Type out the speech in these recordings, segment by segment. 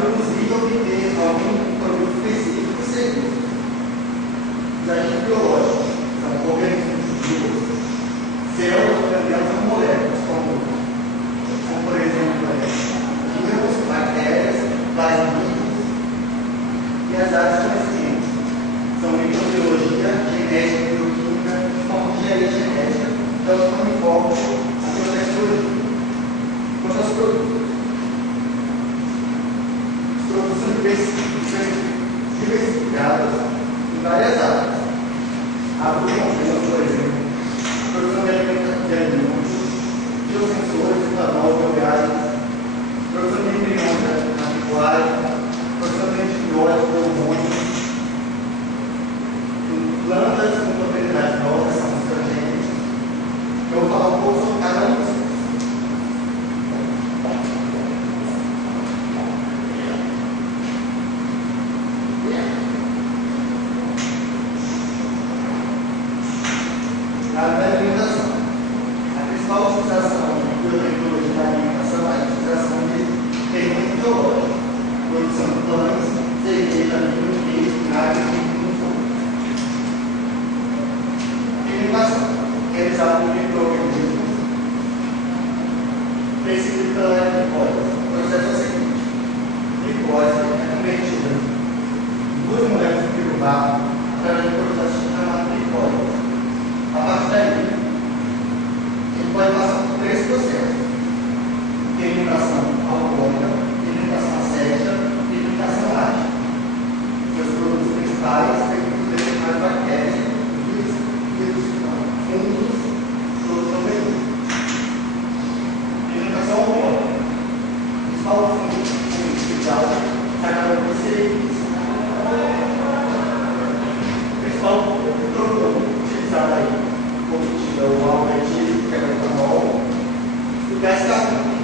produzir e obter algum produto específico e serviço. Os agentes biológicos são organismos vivos, células, organelas ou moléculas, como por exemplo, vírus, bactérias, plasmídios e as áreas que nós temos. São microbiologia, genética, bioquímica, engenharia genética, então são me foco na biotecnologia. Quanto aos produtos, os produtos são diversificados em várias áreas. A produção, por exemplo, produção de alimentos, biosensores, etanol, biogases, produção de embriões na pecuária, produção de antibióticos, hormônios, plantas com propriedades novas, são os transgênicos. Eu vou falar um pouco sobre cada um dos. Na alimentação, a principal utilização de biotecnologia na alimentação é a utilização de fermentos biológicos, produção de pães, cerveja, vinho, queijo, vinagre e vinho. Fermentação, realizada por micro-organismos, precipitando a glicose. O processo é o seguinte: glicose é convertida em duas moléculas de piruvato através do processo chamado glicose. A partir daí, ele pode passar por três processos: fermentação alcoólica, fermentação acética e fermentação lática. Os produtos principais feitos por demais bactérias, vírus, fungos, outros organismos. Fermentação alcoólica. O principal fungo utilizado é a carboxilação. O principal produto utilizado aí combustível, o álcool etílico, que é o etanol, e o gás carbônico.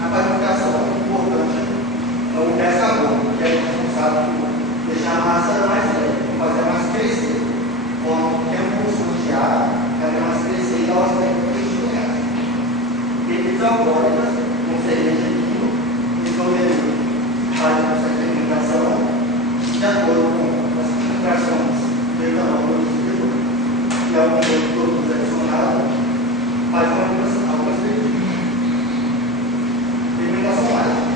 Na panificação, é importante é o gás carbônico, que é responsável por deixar a massa mais leve, fazer a massa crescer. Quando tem uma função de ar, fazer a massa crescer e dar o aspecto que a gente conhece. Bebidas alcoólicas, como cerveja e vinho, eles vão fazem essa fermentação de acordo com as concentrações do etanol produzido e alguns outros produtos adicionados, faz algumas bebidas. Fermentação lática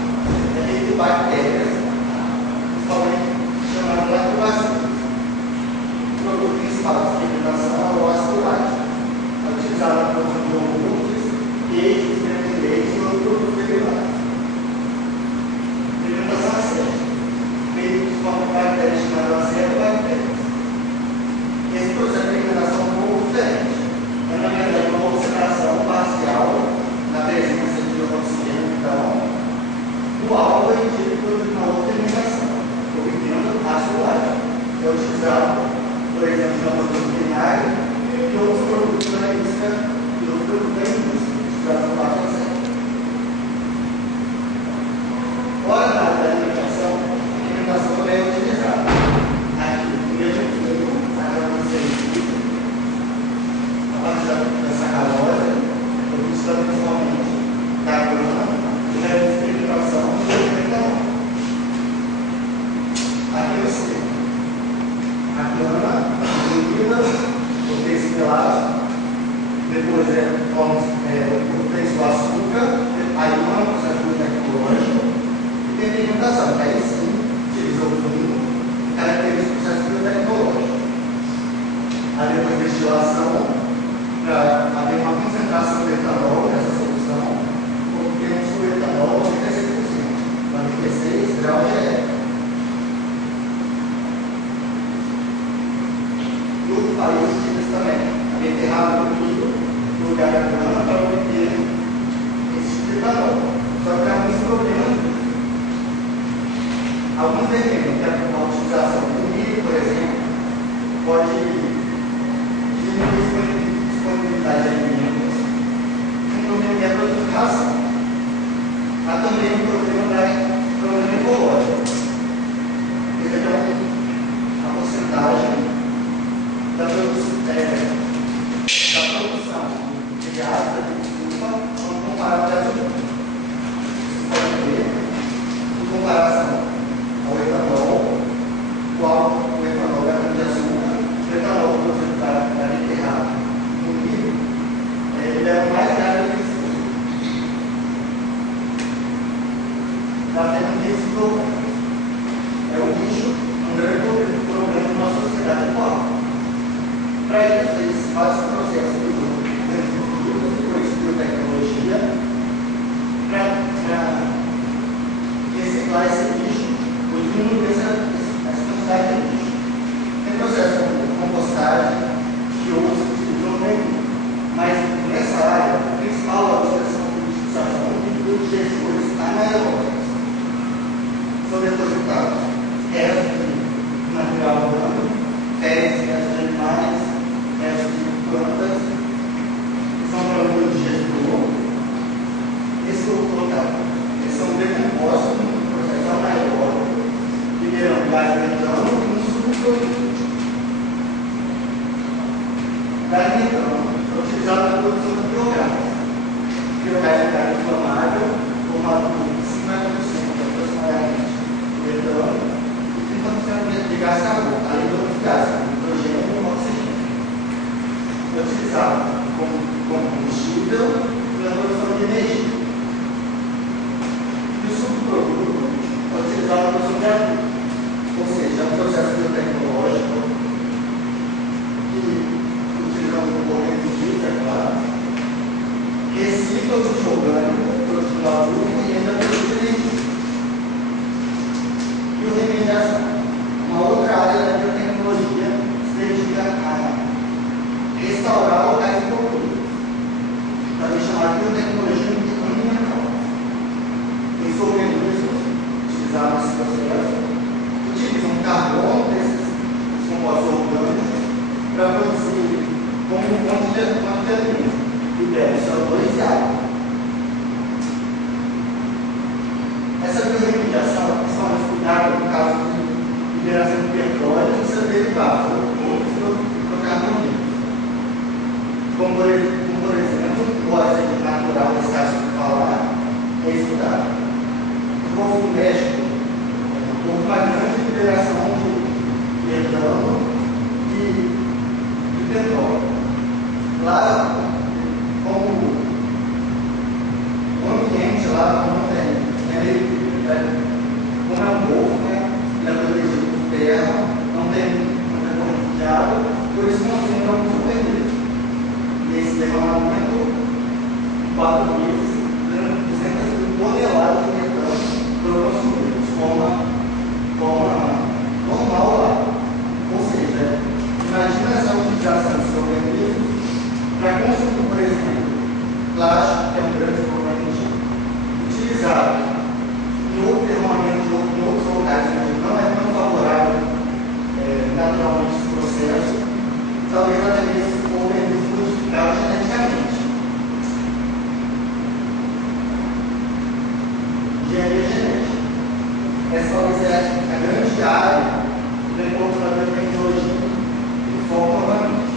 é feita de bactérias, principalmente chamadas lactobacilos. O produto principal da fermentação é o ácido lático, utilizado na produção de iogurtes, queijos, creme de leite e outros produtos derivados. Fermentação acética, feita principalmente de bactérias chamadas acetobactérias. Esse processo de fermentação é um pouco diferente. É, na verdade, uma oxidação parcial na presença de oxigênio, então, do álcool etílico na outra fermentação, obtendo ácido lático, que é utilizado, por exemplo, na produção de vinagre e outros produtos da indústria, utilizados no lático acético. Fora da alimentação, a fermentação também é utilizada. Aqui, no mesmo fio, a partir da sacarose, produção principalmente da grana, e da fermentação do etanol. Aqui eu sei. A grana, moída, o texto pelado, depois o açúcar, aí uma processo tecnológico, e tem a fermentação, que aí sim utiliza o vinho, caracteriza o processo biotecnológico. Aí depois destilação, para haver uma concentração de etanol nessa solução, obtemos o etanol 96%, 96 graus de GE. E outro país utiliza também a beterraba do milho no lugar da grana para obter esse tipo de etanol. Só que há alguns problemas. Alguns venenos, que a utilização do milho, por exemplo, pode diminuir a disponibilidade de alimentos, comprometer a produção de ração. Há também um problema ecológico. Esse é a porcentagem da produção de água de uva quando comparado com a gasolina. Você pode ver, comparação ao etanol, qual o etanol é de açúcar, o etanol produzido da beterraba no milho, ele é o mais caro que existe. Está tendo esse problema. É o lixo, um grande problema na nossa sociedade atual. Para isso, eles fazem um processo de biotecnologia para reciclar esse lixo, ou diminuir essa quantidade de lixo. Tem processo de compostagem que outros utilizam bem, mas nessa área, a principal abstração de utilização de gestores anaeróbicos são depositados restos de material humano, fezes de animais, restos de plantas, que são para o digestor. Esse local, eles são decompostos no processo anaeróbico, liberando gás metano e um subproduto. Gás metano é utilizado na produção de biogás. Biogás é gás inflamável, formado por 50% aproximadamente de metano e 30% de gás carbônico, além de outros gases, nitrogênio e oxigênio. É utilizado como combustível na produção de energia. E o subproduto é utilizado na produção de adubo, ou seja, é um processo biotecnológico que utilizamos componentes químicos, é claro, recicla o lixo orgânico, produzindo adubo e ainda produz energia. E o remediação, uma outra área da biotecnologia, se dedica a restaurar locais poluídos, também chamada biotecnologia ambiental. Os organismos utilizados nesse processo utilizam carbono desses compostos orgânicos para produzir como fonte de alimento, liberam CO2 e água. Essa biorremediação é principalmente cuidada no caso de liberação de petróleo e seus derivados, ou hidrocarbonetos. Como por exemplo, o óleo natural, nesse caso que eu falar, é estudado. No Golfo México, houve uma grande liberação de metano e petróleo. Lá, como o ambiente lá não tem, como é um golfo, né? Ele é protegido por terra, não tem corrente de água, por isso não tem como superviver. Nesse derramamento, em 4 meses, 200 mil toneladas de metano foram consumidos, forma normal lá. Ou seja, imagina essa utilização dos organismos para consumir, por exemplo, plástico, que é um grande componente, utilizado em outro derramamento, em outros locais onde não é tão favorável naturalmente esse processo, talvez até mesmo o organismo modificado geneticamente. Engenharia genética. Essa talvez é a grande área do encontro da biotecnologia que foca novamente.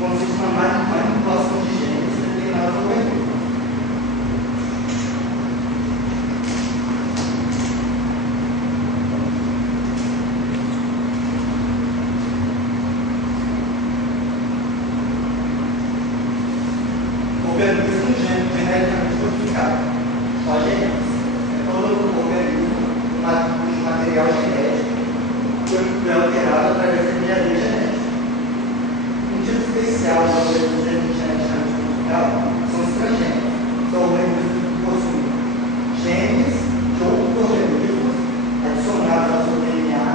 Consiste na manipulação de genes determinados ao organismo. Organismo geneticamente modificado. Só genes. É todo organismo cujo material genético foi alterado através da engenharia genética. Um tipo especial de organismos geneticamente modificados são os transgênicos. São organismos que possuem genes de outros organismos adicionados ao seu DNA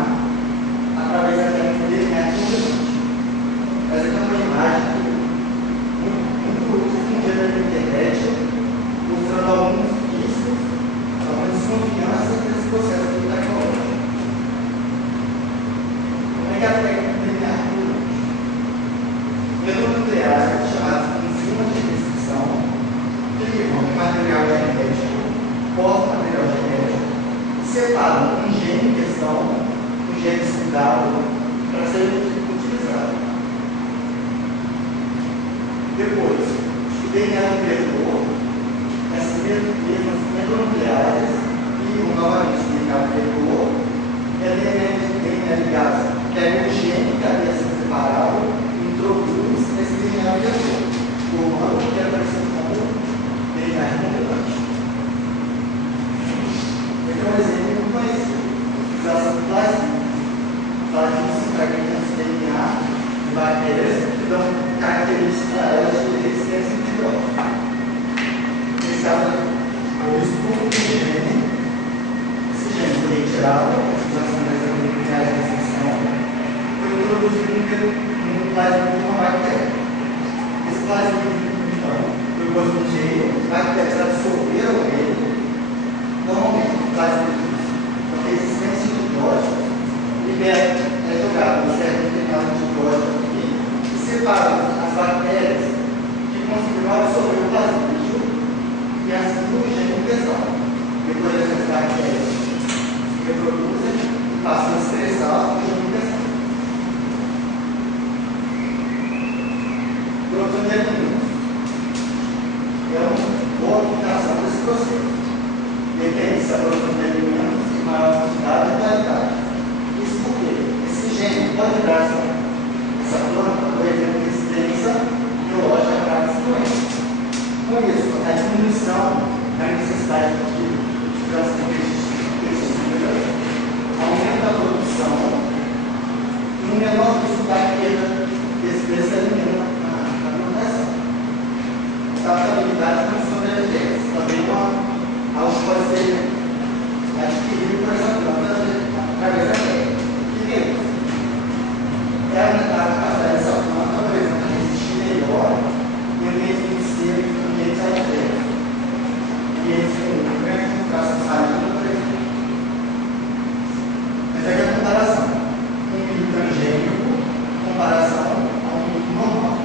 através da técnica de DNA conjugante. Essa aqui é uma imagem na internet, mostrando alguns riscos, algumas desconfianças desse processo tecnológico. Como é que a técnica de DNA conjugante? Nucleares chamados de enzimas de restrição, ligam o material genético, cortam o material genético, separam um gene em questão, um gene estudado, para ser utilizado. Depois, o DNA do vetor, essas mesmas nucleares ligam novamente um plasmídio de uma bactéria. Esse plasmídio, então, foi posto cheio, as bactérias absorveram ele. Normalmente, o plasmídio, com resistência de hidrogênio, é jogado no certo determinado de hidrogênio aqui e separa as bactérias que conseguiram absorver o plasmídio e assim o gene em questão. Depois essas bactérias se reproduzem e passam a expressar o gene em questão. Produção de alimentos é uma boa aplicação desse processo. Depende-se da produção de alimentos em maior quantidade e qualidade. Isso porque esse gene pode dar essa planta, por exemplo, resistência biológica para as doenças. Com isso, a diminuição da necessidade de utilização de pesticidas aumenta a produção e um menor risco da perda desse alimento na alimentação. A adaptabilidade não são energéticas, também algo pode ser adquirido por essa planta através da terra. Primeiro, é aumentar a capacidade dessa planta, por exemplo, a resistir melhor em ambientes de seco e ambientes adversos. Ambientes com grande concentração salina, por exemplo. Mas aqui a comparação. Um milho transgênico, comparação a um milho normal.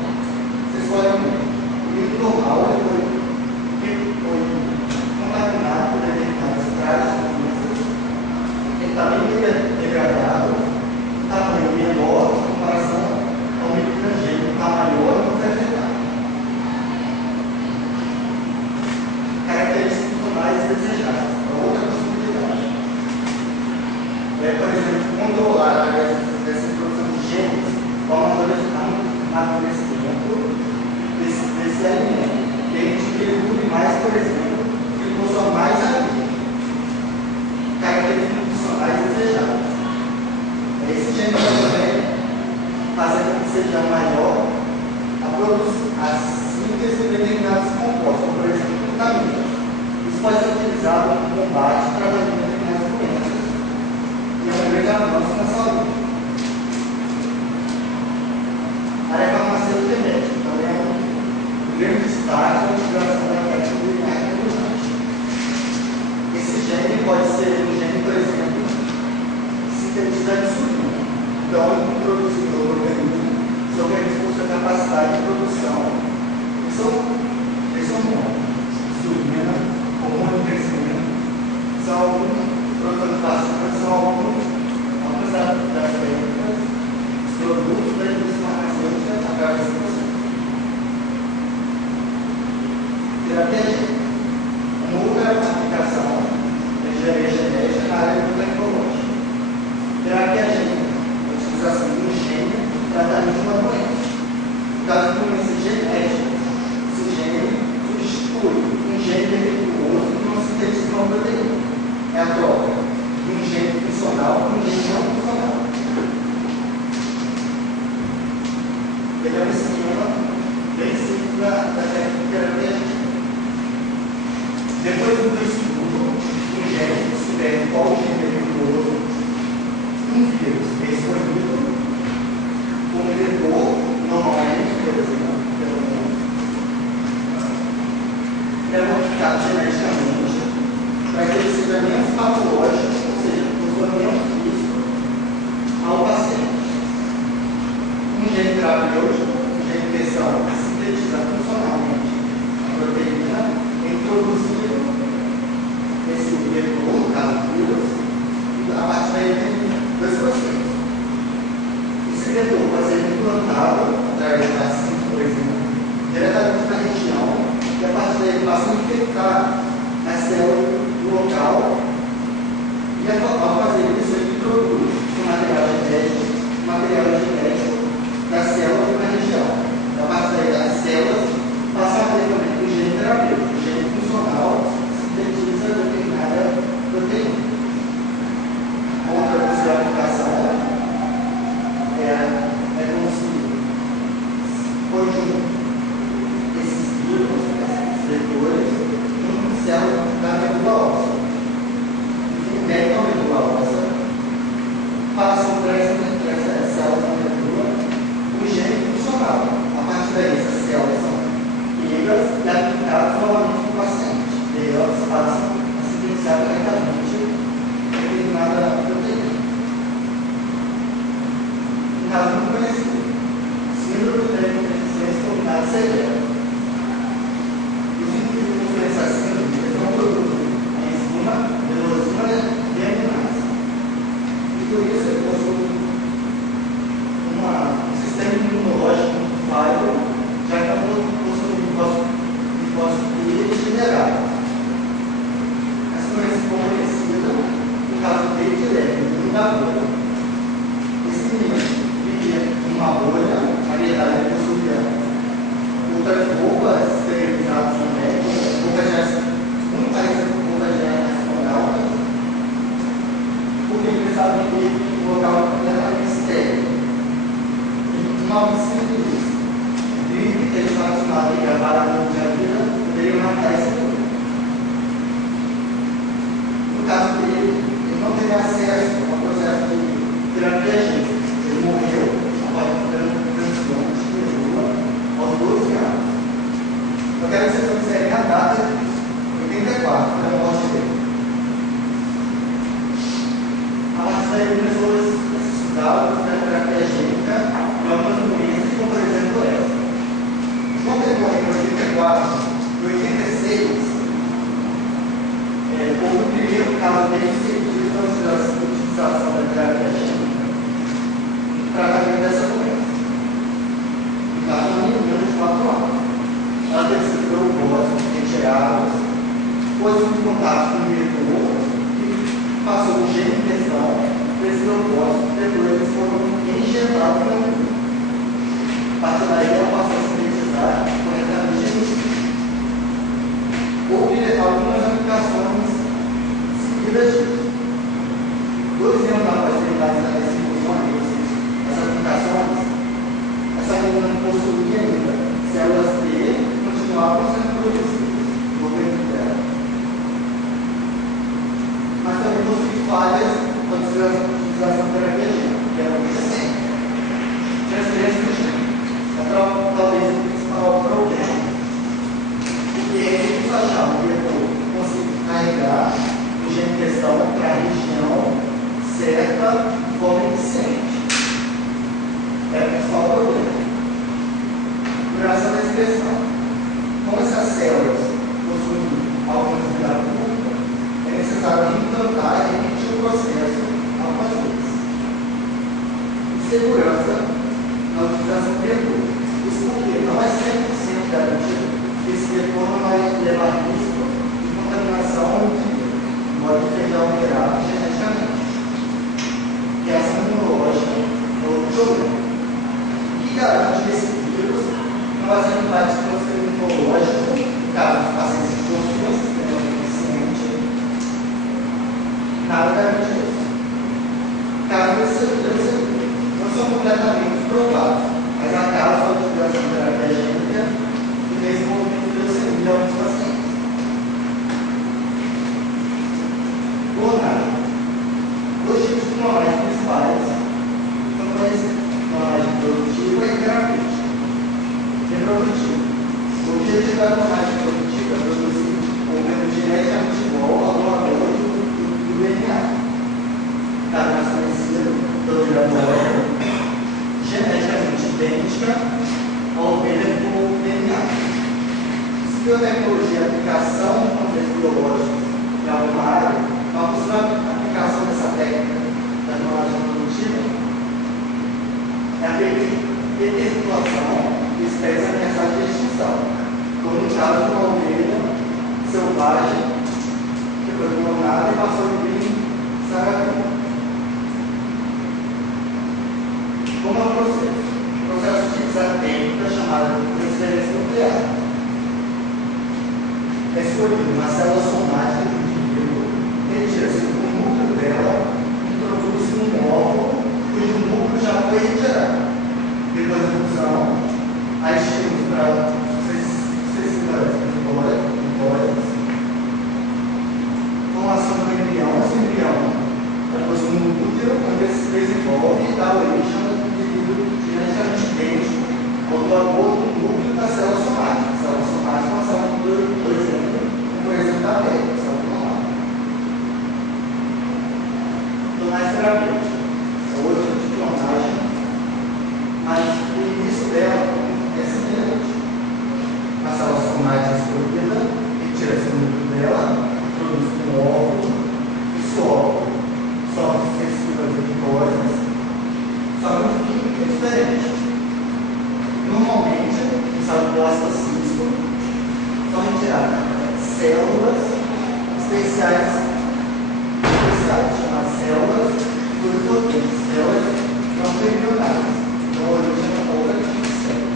Vocês podem ver. O milho normal foi contaminado por determinadas pragas, ele está bem degradado, tamanho menor em comparação ao milho transgênico, está maior e não foi afetado. Características funcionais desejadas, outra possibilidade. Por exemplo, controlar através dessa produção de genes o amadurecimento desse alimento. E a gente evolui mais, por exemplo, que ele possua mais alimento. Características funcionais desejadas. Esse gene também fazer com que seja maior a síntese de determinados compostos, como por exemplo, vitaminas. Isso pode ser utilizado no combate e tratamento de determinadas doenças. E é um grande avanço na saúde. A reclamação genética também é um grande destaque na utilização da técnica imunológica. Esse gene pode ser um gene, por exemplo, sintetizar insulina. Então, introduzir no organismo, seu organismo possui a capacidade de produção. Eles são bons. Insulina, hormônio de crescimento, são alguns produtos básicos, são algumas das técnicas, os produtos da indústria farmacêutica através desse processo. Terapia gênica. Uma outra aplicação da engenharia genética na área do tecnológico. Terapia gênica, a utilização de um gene para tratamento de uma doença. No caso de doenças genéticas, esse gene substitui um gene defeituoso que não sintetiza uma proteína. É a troca de um gene funcional por um gene não funcional. Ele é um esquema bem simples da técnica de terapia gênica. Depois do estudo, um gene descobre qual gene defeituoso, um vírus é escolhido como vetor, normalmente, por exemplo, ele é modificado geneticamente para que ele seja menos patológico, ou seja, possua menos risco ao paciente. Um gene terapêutico, um gene que sintetiza funcionalmente a proteína, é introduzido esse vetor, no caso do vírus, e a partir daí tem dois processos. Esse vetor pode ser implantado através da vacina, por exemplo, diretamente na região, e a partir daí ele passa a infectar a célula do local, e ao fazer isso ele produz o material genético da célula na região. E a partir daí as células passam a ter também o gene terapêutico, o gene funcional, sintetiza determinada proteína. Outra possível aplicação é como se conjunto esses vírus, esses vetores, em células da medula óssea. E que conectam a medula óssea. funcional. A partir daí, essas células são pegas e aplicadas novamente no paciente. E aí elas passam a sequenciar corretamente determinada proteína. Um caso muito conhecido: síndrome de deficiência combinada severa. Os indivíduos com essa síndrome não produzem a enzima velocina deaminase. E por isso ele possui um sistema imunológico muito falho, já que não possui linfócitos degenerados. Essa doença ficou conhecida no caso de Etilene, no da bolha. Esse menino vivia em uma bolha, na verdade ele possuía outras roupas esterilizadas também, roupas já muito parecidas com roupas já nacional, porque ele precisava viver em um local completamente estéril. Uma oficina disso. Vive que eles estão acostumados a gravar a mão de vida, poderiam matar esse mundo. No caso dele, ele não teve acesso ao processo de terapia gênica. Ele morreu após um transplante de medula aos 12 anos. Eu quero que vocês observem a data de 84, da morte dele. A partir daí começou a estudar a terapia gênica e algumas doenças, como por exemplo essa. Quando ele morreu em 84, em 86, houve o primeiro caso bem sucedido da utilização da terapia gênica no tratamento dessa doença. No caso, uma menina de 4 anos. Ela teve seus globócitos retirados, pôs em contato com o diretor e passou o gene em questão desses globócitos, depois eles foram injetados na menina. A partir daí, ela passou a sintetizar corretamente isso. Houve algumas aplicações seguidas disso. 2 anos após terminar esse funcionamento, essas aplicações, essa menina não possuía ainda células T, continuavam sendo produzidas no organismo dela. Mas também possui falhas na utilização da terapia gênica, que era muito recente. Transferência do gene. Talvez o principal problema, porque eles achavam que eu conseguir carregar o gene em questão para a região certa de forma eficiente. É o principal problema. Graças à expressão, como essas células possuem algumas unidades curtas, é necessário implantar e repetir o processo algumas vezes. Segurança na utilização de recursos. Isso porque não é 100% garantido que esse retorno vai levar risco de contaminação ao indivíduo, embora esteja alterado geneticamente. Que é a ação imunológica é outro problema. O que garante que esse vírus não vai ser impactado pelo sistema imunológico, no caso dos pacientes que possuem um sistema deficiente, nada garante isso. Caso desse não são completamente provados, mas a causa da utilização da terapia gênica e desenvolvimento de leucemia em alguns pacientes. Clonagem. 2 tipos de clonagem principais são conhecidos: clonagem produtiva e terapêutica. Reprodutiva. O objetivo da clonagem produtiva é produzir um organismo geneticamente igual ao doador do DNA. Caso mais conhecido, pelo laboratório, geneticamente idêntica ao mesmo DNA. Se biotecnologia é aplicação de contexto biológico em alguma área, uma possível aplicação dessa técnica da clonagem produtiva é a perpetuação de espécies ameaçadas de extinção, como no caso de uma ovelha selvagem que foi clonada e passou a viver em Saragana. Como é o processo? O processo utiliza a técnica chamada de transferência nuclear. É escolhida uma célula somática do indivíduo, retira-se o núcleo dela e introduz-se num óvulo cujo núcleo já foi retirado. Depois da fusão, aí chegamos para sucessivas embólias, formação do embrião. Esse embrião possui um útero onde ele se desenvolve e dá origem ao indivíduo geneticamente idêntico ao blastocisto, são retiradas células especiais, chamadas células pluripotentes, células não embrionárias, então origem outra tipo de célula.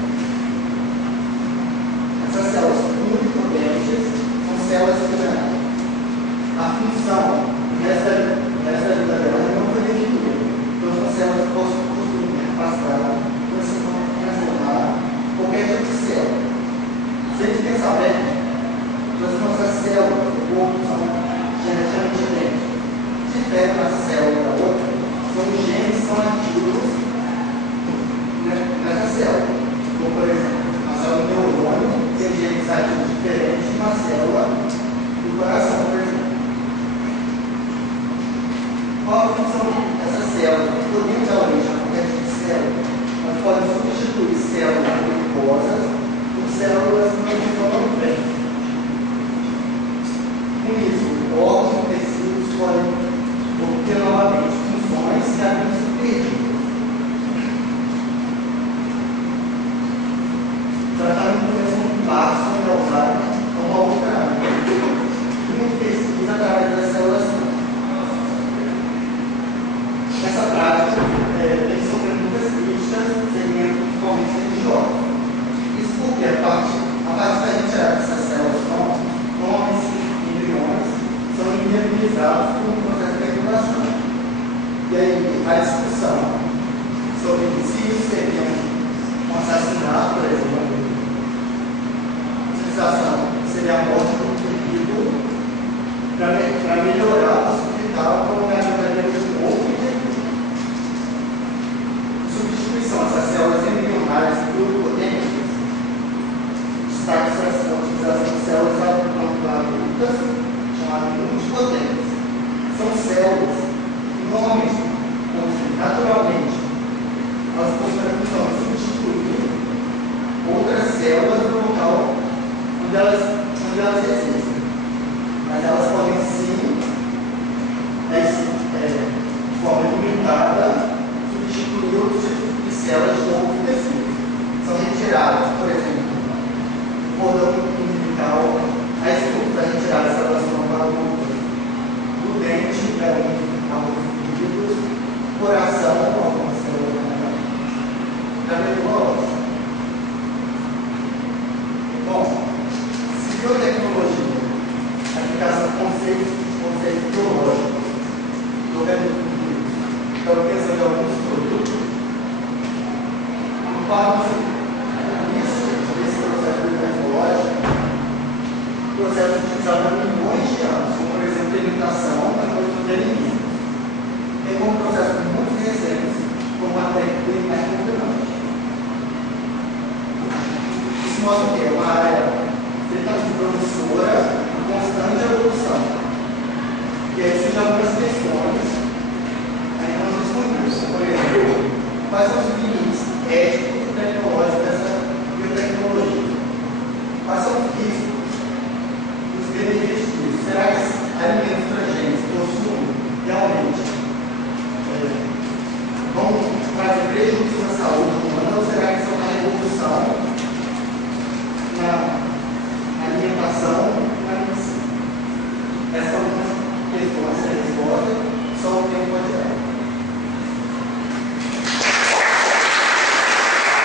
Essas células pluripotentes são células que a função nessa vida dela não foi definida. Então são células que possuem capacidade de transformar qualquer tipo de célula. Se a gente pensar bem, as nossas células do corpo são geneticamente idênticas. Se pega uma célula da outra, são os genes que são ativos nessa célula. Como, por exemplo, uma célula do neurônio tem genes ativos diferentes de uma célula do coração, por exemplo. Qual a função dessa célula? Podemos dar origem a qualquer tipo de célula. Nós podemos substituir células glicosas por células que não funcionam bem. Com isso, órgãos e tecidos podem obter novamente funções que haviam sido perdidas. O tratamento começa um passo onde usar uma outra área. Muita pesquisa através das células. Essa prática vem sofrendo muitas críticas, segmentos principalmente religiosos. Isso porque a partir da retirada dessas células nomes e embriões são inviabilizados por um processo de regulação. E aí a discussão sobre se isso seria um assassinato, por exemplo, a utilização seria a morte do indivíduo para melhorar o hospital com a verdadeira de outro substituição dessas células embrionárias pluripotentes, destaque-se a utilização de células adultas, chamadas multipotentes. São células que normalmente, naturalmente, elas possuem a função de substituir outras células no local onde elas existem. Mas elas podem sim, de forma limitada, substituir outros tipos de células de outros tecidos. São retiradas, por exemplo, o cordão umbilical, a estrutura retirada das células adultas, do dente, alguns indivíduos, coração, algumas células da medula. Bom, se biotecnologia, aplicação de conceitos biológicos, do estamos pensando em alguns produtos, para isso, esse processo biotecnológico, processo utilizado há milhões de anos, como por exemplo a imitação da produção de alimentos. Tem como processo muito recente, como uma técnica mais contaminante. Isso mostra que é uma área extremamente promissora e constante evolução. E aí surgem algumas questões ainda não respondidas. Por exemplo, quais são os limites éticos e tecnológicos